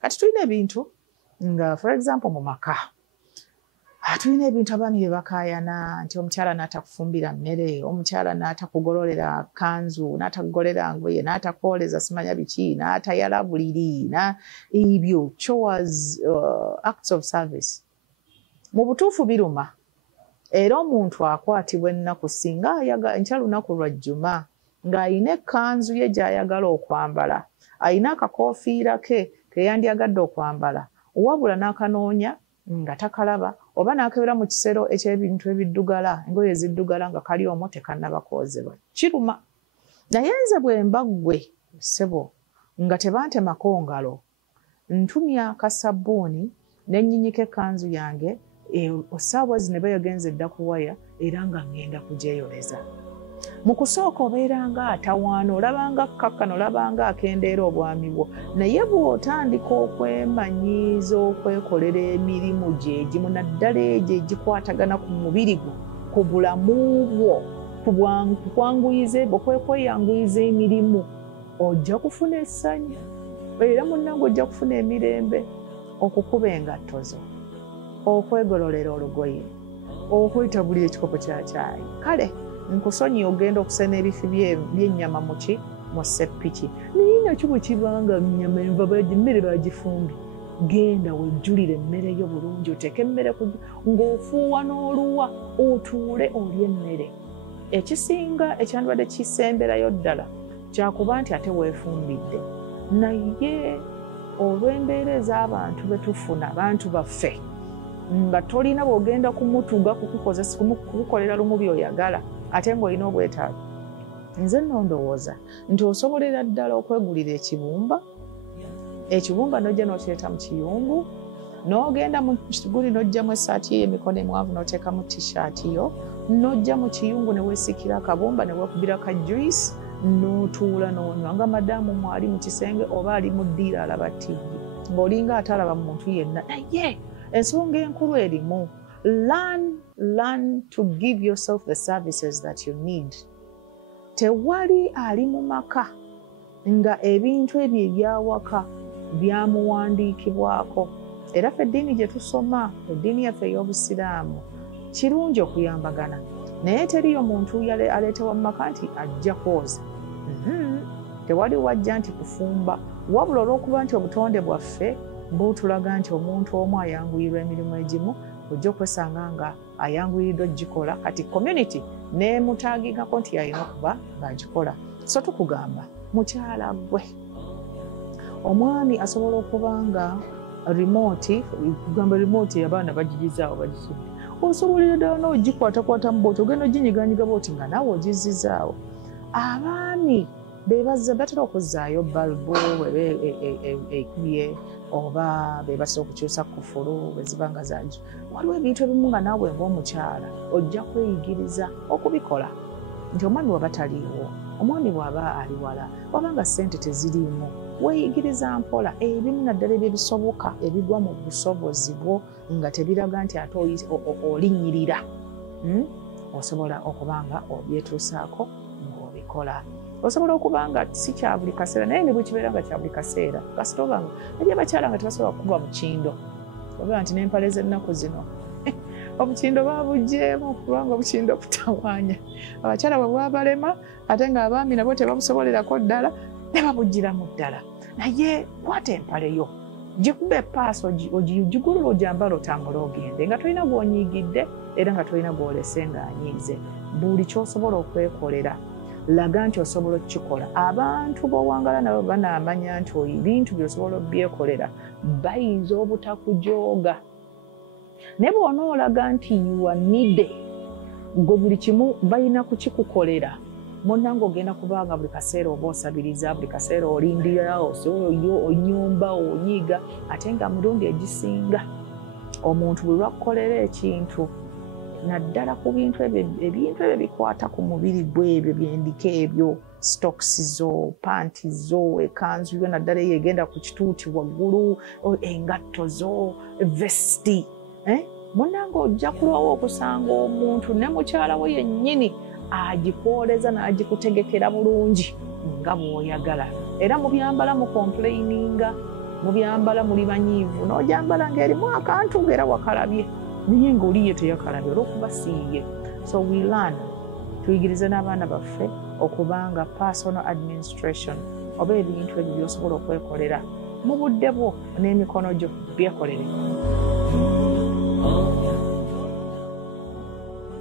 kati tulina ebintu nga for example mu maka tulina ebintu abaami bye bakaayana nti omukyala n'atakufumbira mmere, omukyala n'atakugololera kanzu, n'atakugolera ngoye, n'atakwoleza simanya biki, n'atayala buliri, ebyo chores, acts of service. Mu butuufu biruma. Era omuntu akwatibwa ennaku singa enkya lunaku lwa Jjuma ng'ayina ekkanzu ye gy'ayagala okwambala, ayina akakoofiira ke yandyagadde okwambala, wabula n'akanoonya nga takalaba oba n'akebera mu kisero eky'ebintu ebiddugala, engoye eziddugala nga kali omwo tekannaba kwozebwa. Kiruma. Naye nze bwe mba ggwe ssebo nga tebantemako ngalo, ntumya kasabbuuni ne nnyinyika ekkanzu yange, osaawa zino eba yagenze dda kuwaya era nga ngenda kugyeyoleza. Mu kusooka obeeranga atawaana, olabanga kkakkano, olabanga akendeera obwami bwo, naye bw'otandika okwemanyiiza okwekolera emirimu gye egimu, naddala egyo egikwatagana ku mubiri gwo, ku bulamu bwo, ku kwanguyiza, okweyanguyiza emirimu, ojja kufuna essanyu era munnange ojja kufuna emirembe. Okukuba engatto zo, okwegololera olugoye, okwita buli ekikopo kya caayi. Kale nkusonyi ogenda okusena ebifi by'ennyama mu seppiki. Naye nakyo bwe kibanga nnyama enva emmere bagifumbye, genda wejjulire emmere yo bulungi, oteeke emmere ng'ofuuwa n'oluwa, otuule olye emmere. Ekisinga ekyandibadde kisemberayo ddala kyakuba nti ate weefumbidde. Naye olw'embeera ez'abantu be tufuna, abantu baffe, nga tolina bw'ogenda kumutuga kukukolera lumu by'oyagala ate ng'olina obwetaavu. Nze nno ndowooza nti osobolera ddala okwegulira ekibumba n'ojja n'okireeta mu kiyungu, n'ogenda mu kiguli n'ojjamu essaati yo emikono emwanvu n'oteekamu tishaati yo, n'ojja mu kiyungu ne weesikira akabumba ne weekubira ka juice, n'otuula n'onywa nga madaamu mwali mu kisenge oba ali mu ddiiro alaba ttivi, ng'olinga atalaba muntu yenna. Naye ensonga enkulu erimu, learn to give yourself the services that you need. Tewali ali mu maka nga ebintu ebyo ebyawaka byamuwandiikibwako. Era ffe eddiini gye tusoma, eddiini yaffe ey'Obusiraamu, kirungi okuyambagana, naye teriyo muntu aleetebwa mu maka nti ajja kwoza. Tewali wajja nti kufumba, wabula olw'okuba nti obutonde bwaffe butulaga nti omuntu omu ayanguyirwa emirimu egimu, ojja okwesanga nga ayanguyiriddwa gikola, kati community n'emutaagingako nti yalina okuba ng'agikola. So tukugamba mukyala gwe, omwami asobola okuba nga remote, kugamba remote abaana bagigizaawo bagisudde, osobolera ddala n'ogikwatakwata mu booti, ogenda oginyiganyiga booti nga naawe ogizizaawo. Abaami bebaza batera okuzzaayo balbu ekubye oba bebasobola okukyusa kufulu bwe ziba nga zaagyo. Waliwo ebintu ebimu nga naawe ng'omukyala ojja kweyigiriza okubikola. Nti omwami bw'aba taliiwo, omwami bw'aba ali wala, waba nga ssente teziriimu, weeyigiriza mpola ebimu naddala ebyebisoboka ebigwa mu busobozi bwo nga tebiraga nti ate olinnyirira. Osobola okuba nga obyetuusaako ng'obikola. Osobola okuba nga si kya buli kaseera, naye ne bwe kibeera nga kya buli kaseera, kasita oba nga eri abakyala nga tebasobola kukuba mukindo, oba nti n'empale z'ennaku zino obukindo baabugyeemu kubanga obukindo butawaanya. Abakyala bwe bwabalema ate ng'abaami nabo tebabusobolerako ddala ne babugiramu ddala. Naye kwata empale yo, gikuba eppaasi, ogigulula ogyambala otambula ogende nga tolina gw'onyiigidde era nga tolina gw'olese ng'anyiize. Buli ky'osobola okwekolera laga nti osobola okukikola. Abantu b'owangala nabo banaamanya nti ebintu by'osobola obyekolera bayinza obutakujooga. Naye bw'onoolaga nti you are needed, gwe buli kimu balina kukikukolera, munnange ogenda kubanga buli kaseera oba osabiriza, buli kaseera olindira, onyumba, onyiiga, ate nga mulundi egisinga omuntu bwe lwakukolera ekintu naddala ku bintu ebyo bikwata ku mubiri gwe, ebyo byendika ebyo, stocks zo, panti zo, ekanzu yo naddala eyo egenda ku kituuti waggulu, engatto zo, vesti. Munnange ojja kulwawo okusanga omuntu ne mukyala we yennyini agikwoleza n'agikutegekera bulungi nga bw'oyagala. Era mu byambala mu complaininga, mubyambala muli banyiivu n'ojambala ng'erimu akantu ng'era wakalabye naye ng'oliye teyakalabye olw'okuba siiye. So we learn, tuyigirize n'abaana baffe okubanga personal administration oba ebintu ebyo by'osobola okwekolera mu budde bwo n'emikono gyo byekolere.